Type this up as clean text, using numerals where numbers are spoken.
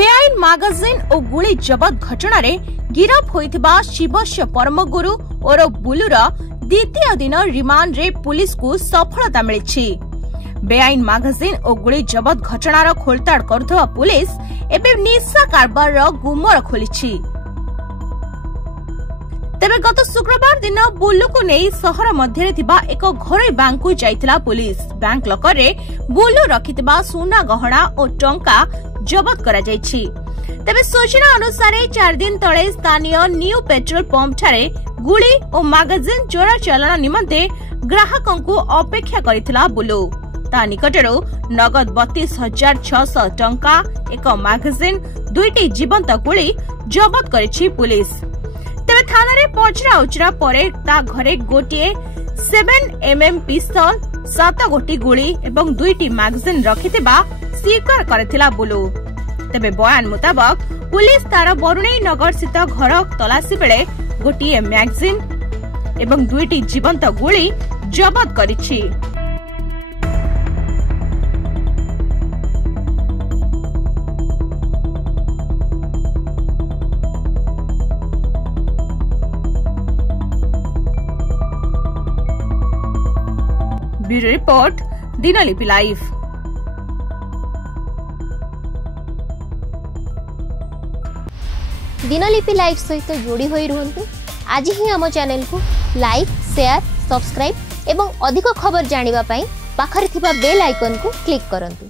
बेआईन magazine और गुली जबत घटना रे गिरफ होइथिबा शिवस्य परमगुरु और बुलुर द्वितीय दिन रिमांड रे पुलिस को सफलता मिली। बेआईन मैगजीन और गुली जबत घटनार खोलताड़ करथवा पुलिस एबे निशा कारबार गुमर खोली। तेबे गत शुक्रवार दिन बुलु को नहीं सहर मध्य एक घरोई बैंक को जाइथिला पुलिस। बैंक लकर रे बुलु रखिथिबा सोना गहना और टंका जबत करा जायछि। तेबे सूचना अनुसार 4 दिन तले स्थानीय न्यू पेट्रोल पंप ठारे गुली और मैगजीन चोरा चालान निमंते ग्राहकों को अपेक्षा करिथिला बुलु। ता निकटरू नगद 32,600 टंका, एक मैगजीन, 2टी जीवंत गुली जबत करिछि पुलिस। तेबे थाना रे पचरा उचरा परे ता घरे गोटिए 7mm पिस्तल, 7 गोटी गुली एवं 2टी मैगजीन रखिथिबा स्वीकार करथिला बुलु। तेबे बयान मुताबक पुलिस तार बरुणेई नगर स्थित घर तलाशी बेले गोटिए मैगजीन एवं 2टी जीवंत गुली जबत करिछि। Bureau report, Dinalipi live. Dinalipi live सहित जोड़ी होई रुहंतु। आज ही आम चैनल को लाइक, शेयर, सब्सक्राइब एवं अधिक खबर जानिबा पई पाखरे थिबा बेल आइकन को क्लिक करंतु।